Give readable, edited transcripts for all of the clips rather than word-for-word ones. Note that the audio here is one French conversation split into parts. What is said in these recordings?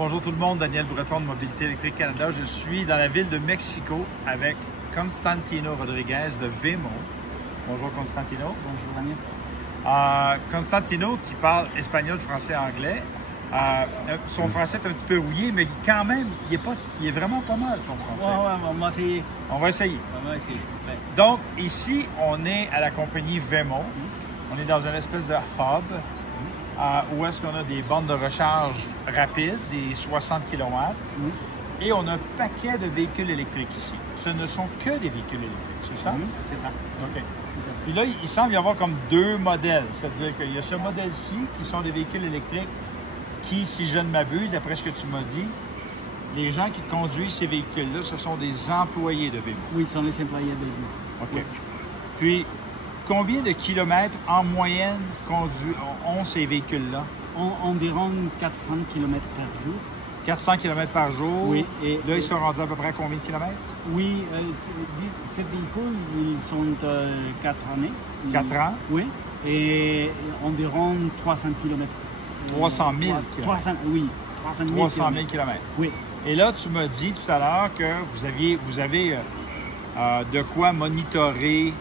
Bonjour tout le monde, Daniel Breton de Mobilité électrique Canada. Je suis dans la ville de Mexico avec Constantino Rodriguez de Waymo. Bonjour Constantino. Bonjour Daniel. Constantino qui parle espagnol, français, anglais. Son français est un petit peu rouillé, mais quand même, il est vraiment pas mal ton français. Ouais, on va essayer. On va essayer. Ouais. Donc ici, on est à la compagnie Waymo. On est dans une espèce de hub. Où est-ce qu'on a des bornes de recharge rapides, des 60 kW, et on a un paquet de véhicules électriques ici. Ce ne sont que des véhicules électriques, c'est ça? C'est ça. OK. Puis là, il semble y avoir comme deux modèles, c'est-à-dire qu'il y a ce modèle-ci qui sont des véhicules électriques qui, si je ne m'abuse, d'après ce que tu m'as dit, les gens qui conduisent ces véhicules-là, ce sont des employés de Waymo. Oui, ce sont les employés de Waymo. OK. Oui. Puis, combien de kilomètres en moyenne ont ces véhicules-là? Environ 400 km par jour. 400 km par jour. Oui. Et là, ils sont rendus à peu près à combien de kilomètres? Oui, ces véhicules, ils sont 4 années. 4 ans? Oui. Et environ 300 km. 300 000 km. Oui, 300 000 km. Oui. Et là, tu m'as dit tout à l'heure que vous avez de quoi monitorer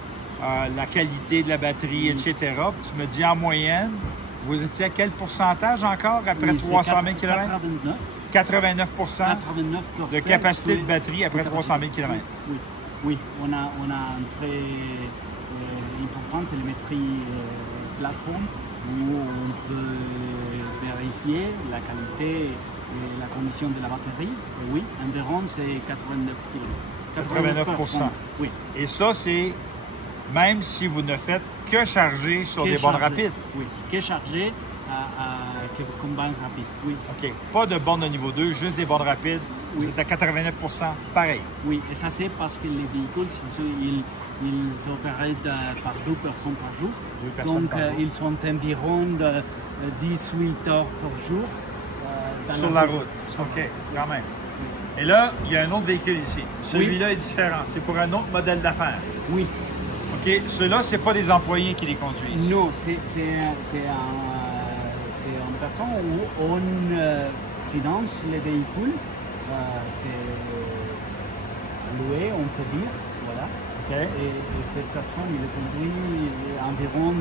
la qualité de la batterie, etc. Tu me dis en moyenne, vous étiez à quel pourcentage encore après 300 000 km? 89 de capacité de batterie après 300 000 km. Oui. On a une très importante télémétrie plateforme où on peut vérifier la qualité et la condition de la batterie. Et oui, environ c'est 89 km. 89 Oui. Et ça, c'est même si vous ne faites que charger sur des bornes rapides. Oui, que charger comme borne rapide. Oui. OK. Pas de bornes de niveau 2, juste des bornes rapides. Oui. Vous êtes à 89 pareil. Oui, et ça c'est parce que les véhicules, ils s'opèrent par 2 personnes par jour. Donc ils sont environ 18 heures par jour. Sur la route. OK, quand même. Et là, il y a un autre véhicule ici. Celui-là est différent. C'est pour un autre modèle d'affaires. Oui. OK. Ceux-là, ce n'est pas des employés qui les conduisent. Non, c'est une personne où on finance les véhicules. C'est loué, on peut dire. Voilà. OK. Et cette personne, il conduit environ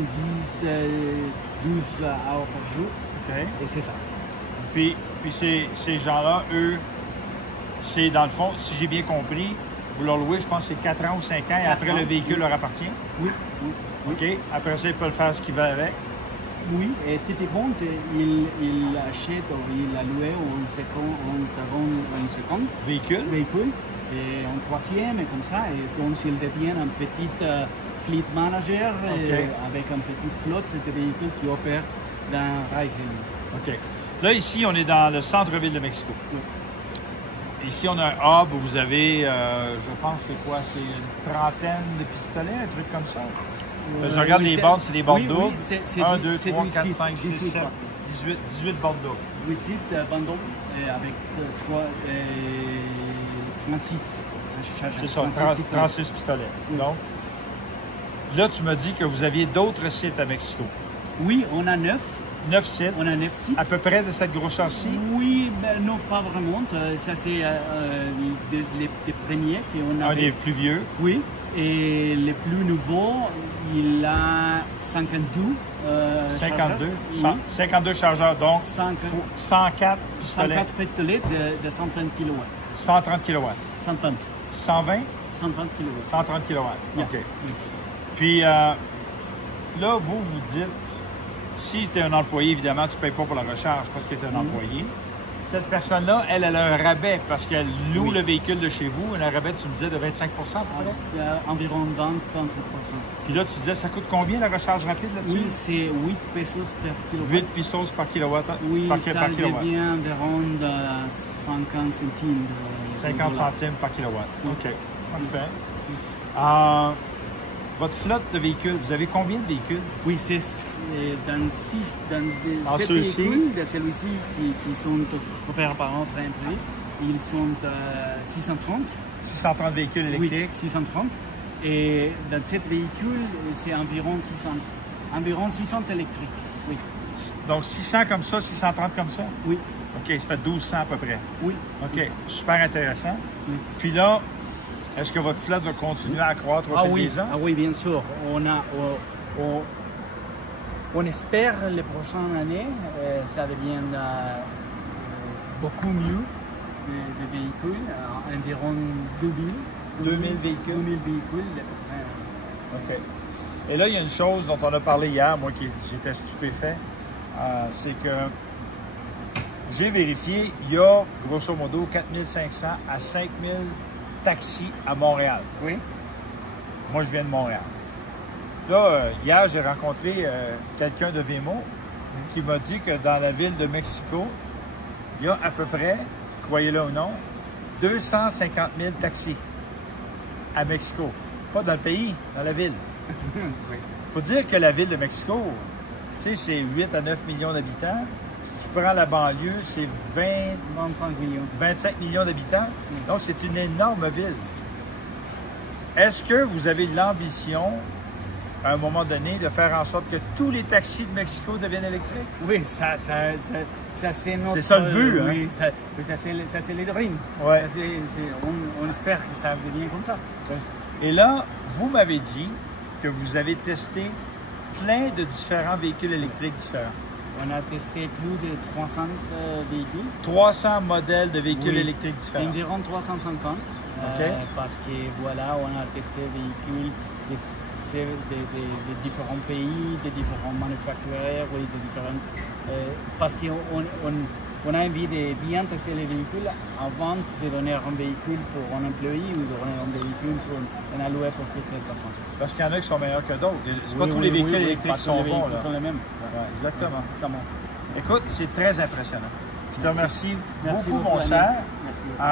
12 heures par jour. OK. Et c'est ça. Puis ces gens-là, eux, c'est dans le fond, si j'ai bien compris, vous leur louez, je pense que c'est 4 ans ou 5 ans, et après le véhicule leur appartient? Oui. OK. Après ça, ils peuvent faire ce qu'ils veulent avec? Oui, et tout est bon, il achète ou il a loué un second Véhicule? Et un troisième, et comme ça. Et donc, il devient un petit fleet manager avec une petite flotte de véhicules qui opèrent dans Ride-hailing. OK. Là, ici, on est dans le centre-ville de Mexico. Oui. Ici, on a un hub où vous avez, je pense, c'est quoi? C'est une trentaine de pistolets, un truc comme ça? Je regarde les bornes, c'est des bornes doubles. 1, 2, 3, 4, 5, 6, 7, 18 bornes doubles. 18 bornes doubles avec 36. C'est ça, 36 pistolets. Donc, là, tu m'as dit que vous aviez d'autres sites à Mexico. Oui, on a 9. 9 sites? On a 9 sites. À peu près de cette grosseur-ci? Oui, mais non, pas vraiment. Ça, c'est les premiers qu'on a. Un des plus vieux? Oui. Et les plus nouveaux, il a 52 52? Chargeurs. 52 chargeurs, donc 104 pistolets. 104 pistolets de 130 kW. 130 kW. 130. 120? 130 kW. 130 kW. Yeah. OK. Puis là, vous dites, si tu es un employé, évidemment, tu ne payes pas pour la recharge parce que tu es un employé. Cette personne-là, elle a un rabais parce qu'elle loue le véhicule de chez vous. Un rabais, tu me disais, de 25 à peu près? Environ 20-25%. Puis là, tu disais, ça coûte combien la recharge rapide là-dessus? Oui, c'est 8 pesos par kilowatt. 8 pesos par kilowatt. Oui, par ça kilowatt. devient environ 50 centimes. 50 centimes par kilowatt. OK. Parfait. Votre flotte de véhicules, vous avez combien de véhicules? Oui, c'est dans 7 véhicules de celui-ci qui sont opérés par notre employé. Ils sont 630. 630 véhicules électriques? Oui, 630. Et dans 7 véhicules, c'est environ 600 électriques. Oui. Donc 600 comme ça, 630 comme ça? Oui. OK, ça fait 1200 à peu près. Oui. OK, super intéressant. Oui. Puis là, est-ce que votre flotte va continuer à croître au fil des ans? Ah oui, bien sûr. On espère les prochaines années, ça devient beaucoup mieux de véhicules, environ 2000 véhicules. 2000 véhicules. OK. Et là, il y a une chose dont on a parlé hier, moi qui j'étais stupéfait, c'est que j'ai vérifié, il y a grosso modo 4500 à 5000 taxis à Montréal. Oui. Moi, je viens de Montréal. Là, hier, j'ai rencontré quelqu'un de Vemo qui m'a dit que dans la ville de Mexico, il y a à peu près, croyez-le ou non, 250 000 taxis à Mexico. Pas dans le pays, dans la ville. Oui. Il faut dire que la ville de Mexico, tu sais, c'est 8 à 9 millions d'habitants. Si tu prends la banlieue, c'est 25 millions. 25 millions d'habitants. Donc, c'est une énorme ville. Est-ce que vous avez l'ambition, à un moment donné, de faire en sorte que tous les taxis de Mexico deviennent électriques? Oui, ça c'est notre... C'est ça le but, hein? Oui, ça c'est le dream. Ouais. On espère que ça devienne comme ça. Et là, vous m'avez dit que vous avez testé plein de différents véhicules électriques différents. On a testé plus de 300 véhicules. 300 modèles de véhicules Oui. électriques différents. Environ 350. OK. Parce que voilà, on a testé des véhicules de différents pays, de différents manufacturiers, oui, de différentes. Parce qu'on a envie de bien tester les véhicules avant de donner un véhicule pour un employé ou de donner un véhicule pour un alloué pour toutes les personnes. Parce qu'il y en a qui sont meilleurs que d'autres. C'est pas tous les véhicules électriques qui sont bons. Ils sont les mêmes. Ouais, exactement. Exactement. Écoute, c'est très impressionnant. Je te remercie beaucoup, mon Alain. cher. Merci beaucoup.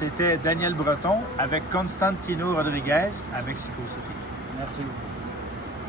C'était Daniel Breton avec Constantino Rodriguez à Mexico City. Merci beaucoup.